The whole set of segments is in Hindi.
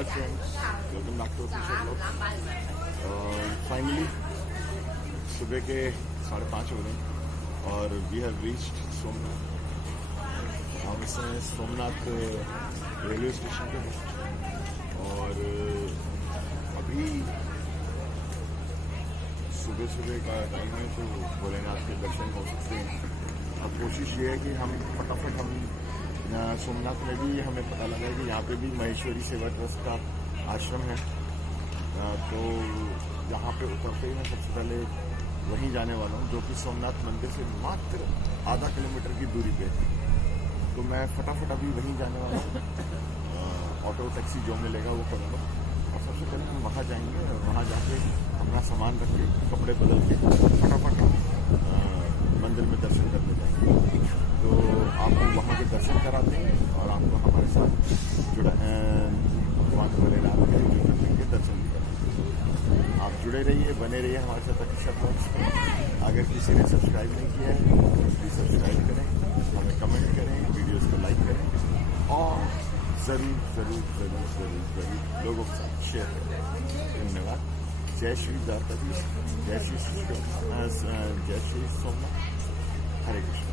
Hi friends, welcome back to official blog. Finally सुबह के 5:30 हो गए और वी हैव रीच्ड सोमनाथ। हम इस समय सोमनाथ रेलवे स्टेशन पे हैं और अभी सुबह का टाइम है तो भोलेनाथ के दर्शन हो सकते हैं। अब कोशिश ये है कि हम फटाफट सोमनाथ में भी हमें पता लगा कि यहाँ पे भी महेश्वरी सेवा ट्रस्ट का आश्रम है, तो यहाँ पे उतरते ही मैं सबसे पहले वहीं जाने वाला हूँ जो कि सोमनाथ मंदिर से मात्र आधा किलोमीटर की दूरी पे है। तो मैं फटाफट अभी वहीं जाने वाला हूँ, ऑटो टैक्सी जो मिलेगा वो करूँगा और सबसे पहले हम वहाँ जाएंगे और वहाँ जाके अपना सामान रख के कपड़े बदल के फटाफट मंदिर में दर्शन करने जाएंगे। तो आपको वहाँ के दर्शन कराते हैं और आपको हमारे साथ जुड़ा भगवान भोलेनाथ के ज्योतिर्लिंग के दर्शन भी कराते हैं। आप जुड़े रहिए, बने रहिए हमारे साथ ऑफिशियल ब्लॉग्स पर। अगर किसी ने सब्सक्राइब नहीं किया है तो प्लीज़ सब्सक्राइब करें, हमें कमेंट करें, वीडियोज़ को लाइक करें और ज़रूर लोगों के साथ शेयर करें। धन्यवाद। जय श्री द्वारकाधीश, जय श्री सोमनाथ, हरे Krishna.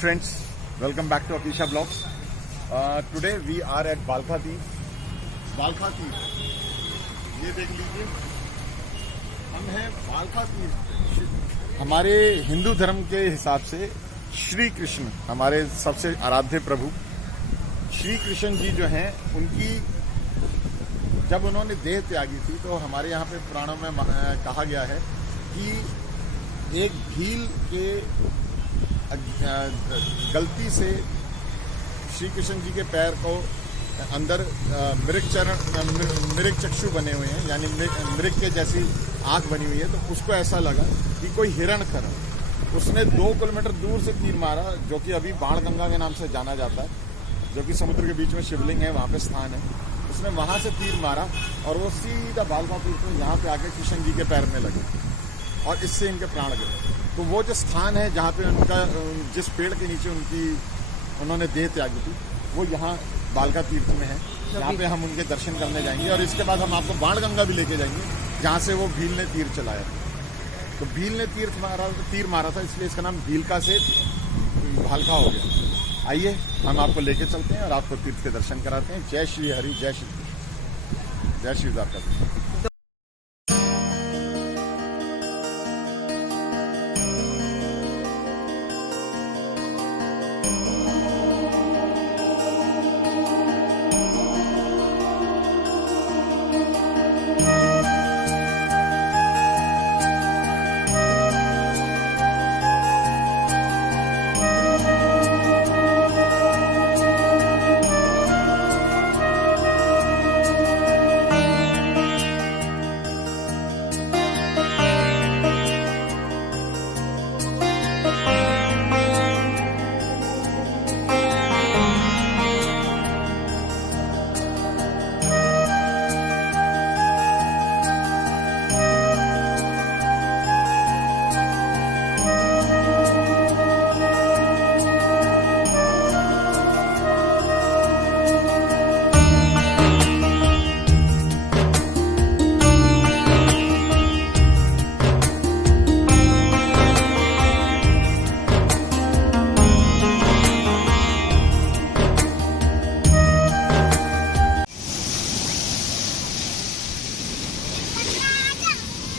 Friends, welcome back to Akisha Vlogs. Today we are at बालखा तीर्थ। ये देख लीजिए, हम हैं बालखा तीर्थ। हमारे हिंदू धर्म के हिसाब से श्री कृष्ण, हमारे सबसे आराध्य प्रभु श्री कृष्ण जी जो हैं, उनकी जब उन्होंने देह त्यागी थी तो हमारे यहाँ पे पुराणों में कहा गया है कि एक भील के गलती से श्री कृष्ण जी के पैर को अंदर मृग चक्षु बने हुए हैं, यानी मृग के जैसी आंख बनी हुई है, तो उसको ऐसा लगा कि कोई हिरण खा रहा है। उसने 2 किलोमीटर दूर से तीर मारा, जो कि अभी बाणगंगा के नाम से जाना जाता है, जो कि समुद्र के बीच में शिवलिंग है, वहाँ पे स्थान है। उसने वहाँ से तीर मारा और वो सीधा बालका तीर को यहाँ पे आके कृष्ण जी के पैर में लगे और इससे इनके प्राण गए। तो वो जो स्थान है जहाँ पे उनका, जिस पेड़ के नीचे उन्होंने देह त्यागी थी, वो यहाँ बालका तीर्थ में है। यहाँ पे हम उनके दर्शन करने जाएंगे और इसके बाद हम आपको बाणगंगा भी लेके जाएंगे, जहाँ से वो भील ने तीर चलाया। तो भील ने तीर मारा था, इसलिए इसका नाम भीलका से भालका हो गया। आइए हम आपको लेके चलते हैं और आपको तीर्थ के दर्शन कराते हैं। जय श्री हरि, जय श्री कृष्ण, जय Shri Dwarka.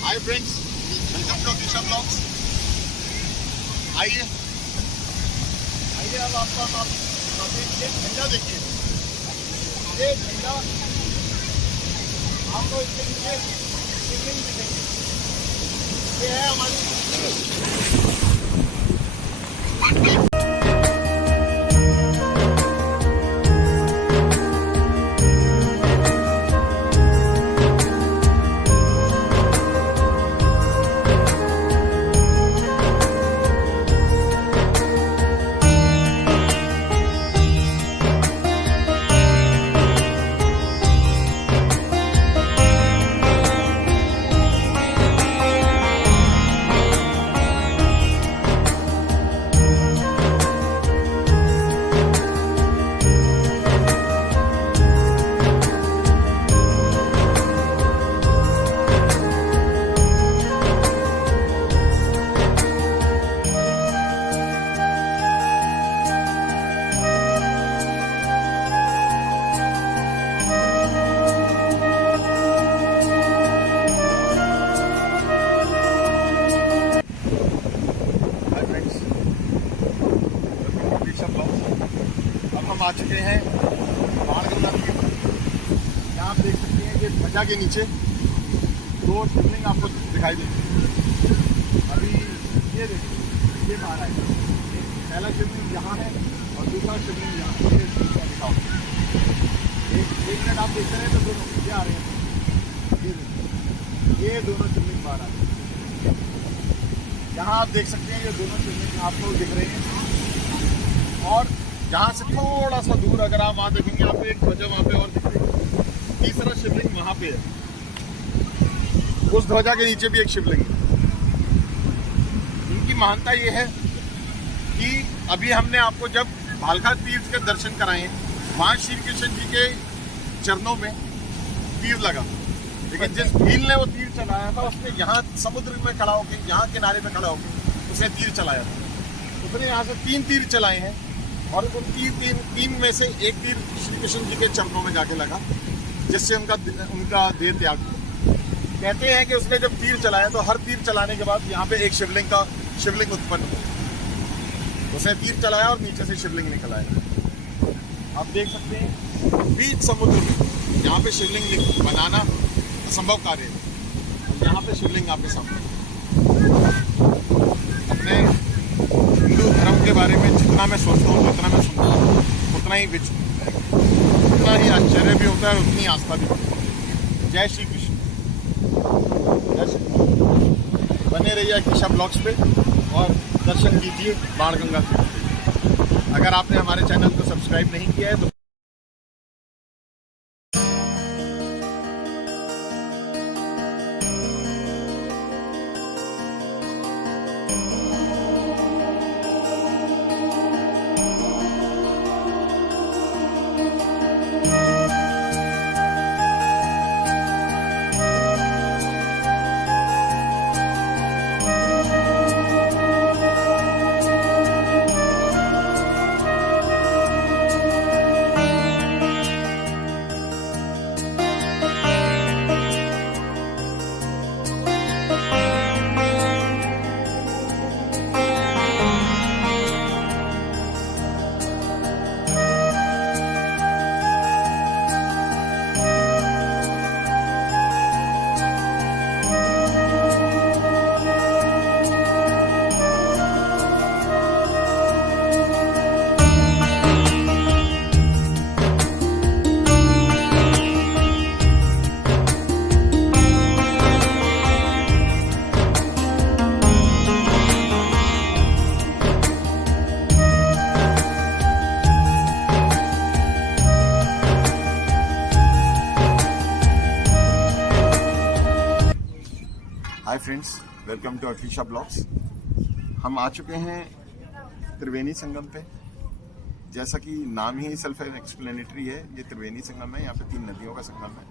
Hi friends, welcome to Disha blogs. आइए अब आपको हम ये झंडा देखिए, ये झंडा आपको इसके नीचे शिवलिंग दिखेंगे। ये है हमारी आ चुके हैं बाणगंगा की। यहाँ आप देख सकते हैं कि ध्वजा के नीचे 2 शिवलिंग आपको दिखाई देंगे। अभी ये देखिए, ये बाहर है, पहला शिवलिंग यहाँ है और दूसरा शिवलिंग यहाँ है। दिखाओ, एक मिनट आप देख रहे हैं तो दोनों ये आ रहे हैं। ये देखिए, ये दोनों शिवलिंग बाहर आ रहे हैं। यहाँ आप देख सकते हैं ये दोनों शिवलिंग आपको दिख रहे हैं और यहाँ से थोड़ा सा दूर अगर आप वहाँ देखेंगे, आपको एक ध्वजा वहाँ पे और दिख रही है। तीसरा शिवलिंग वहाँ पे है, उस ध्वजा के नीचे भी एक शिवलिंग है। इनकी महानता ये है कि अभी हमने आपको जब भालका तीर्थ के दर्शन कराए, वहाँ श्री कृष्ण जी के चरणों में तीर लगा, लेकिन जिस भील ने वो तीर चलाया था उसने यहाँ समुद्र में खड़ा होकर, यहाँ किनारे पे खड़ा होकर उसने तीर चलाया था। उसने यहाँ से 3 तीर चलाए हैं और उन तीन में से एक तीर श्री कृष्ण जी के चरणों में जाके लगा, जिससे उनका देह त्याग हुआ। कहते हैं कि उसने जब तीर चलाया तो हर तीर चलाने के बाद यहाँ पे एक शिवलिंग उत्पन्न हुआ। उसने तीर चलाया और नीचे से शिवलिंग निकल आया। आप देख सकते हैं बीच समुद्र में यहाँ पे शिवलिंग बनाना असंभव कार्य है, यहाँ पे शिवलिंग आपके सामने। अपने हिंदू धर्म के बारे में जितना मैं सोचता हूँ, जितना मैं सुनता हूँ, उतना ही आश्चर्य भी होता है और उतनी आस्था भी होती है। जय श्री कृष्ण। जय श्री कृष्ण। बने रहिए अकीशा ब्लॉग्स पे और दर्शन कीजिए बाणगंगा के। अगर आपने हमारे चैनल को सब्सक्राइब नहीं किया है तो hi friends, welcome to Akisha blogs. हम आ चुके हैं त्रिवेणी संगम पे। जैसा कि नाम ही सेल्फ एक्सप्लेनेटरी है, ये त्रिवेणी संगम है। यहाँ पे 3 नदियों का संगम है,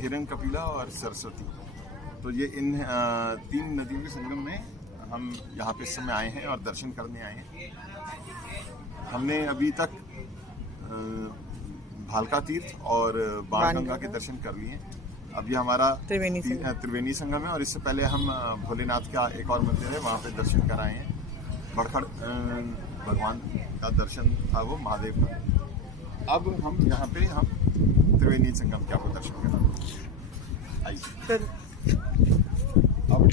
हिरण कपिला और सरस्वती। तो ये इन 3 नदियों के संगम में हम यहाँ पे इस समय आए हैं और दर्शन करने आए हैं। हमने अभी तक भालका तीर्थ और बाणगंगा के दर्शन कर लिए हैं। अभी हमारा त्रिवेणी संगम है और इससे पहले हम भोलेनाथ का एक और मंदिर है, वहाँ पे दर्शन कराए हैं। बड़खड़ भगवान का दर्शन था वो, महादेव का। अब हम यहाँ पे त्रिवेणी संगम के आपको दर्शन कराएंगे। आइए अब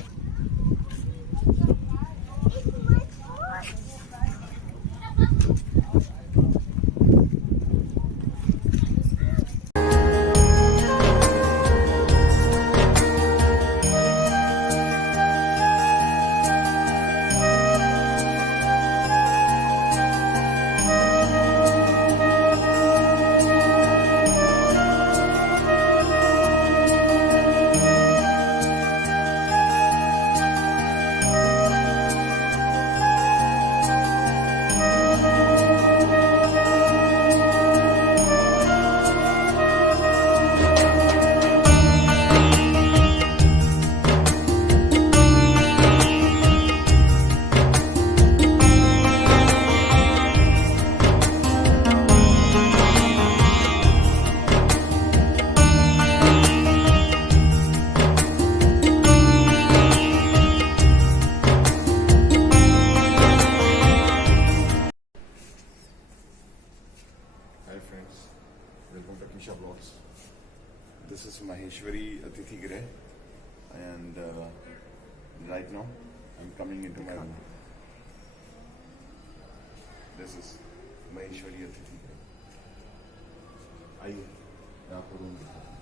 welcome to Akeesha Vlogs. This is Maheshwari Atithi Greh, and right now I'm coming into my room. This is Maheshwari Atithi Greh. आइए मैं आपको रूम दिखाता हूँ।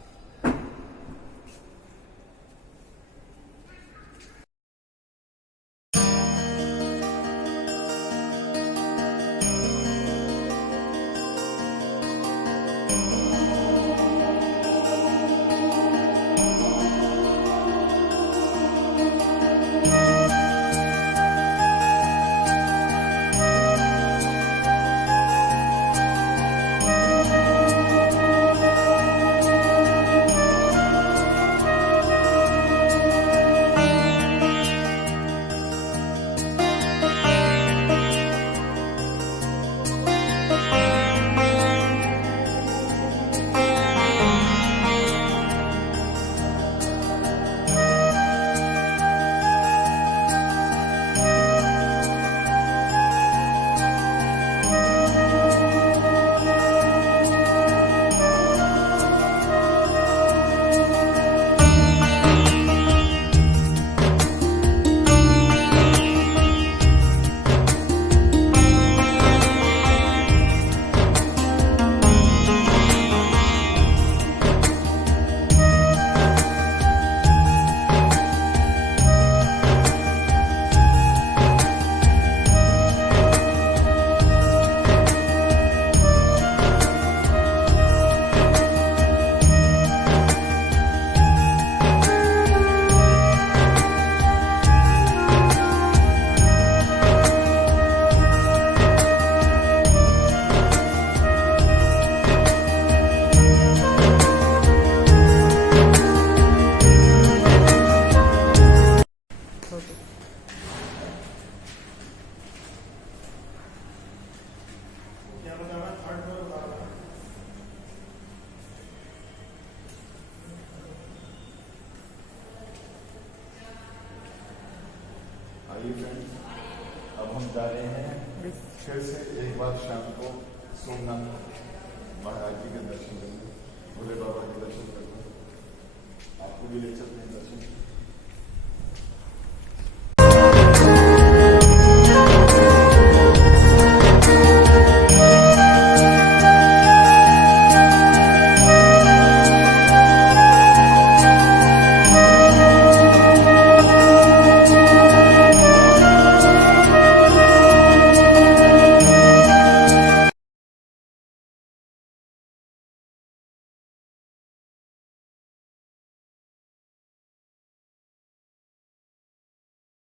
जा रहे हैं फिर से एक बार शाम को सोमनाथ महाराज जी के दर्शन करेंगे, भोले बाबा के दर्शन करेंगे। आपको भी ले चलते हैं दर्शन।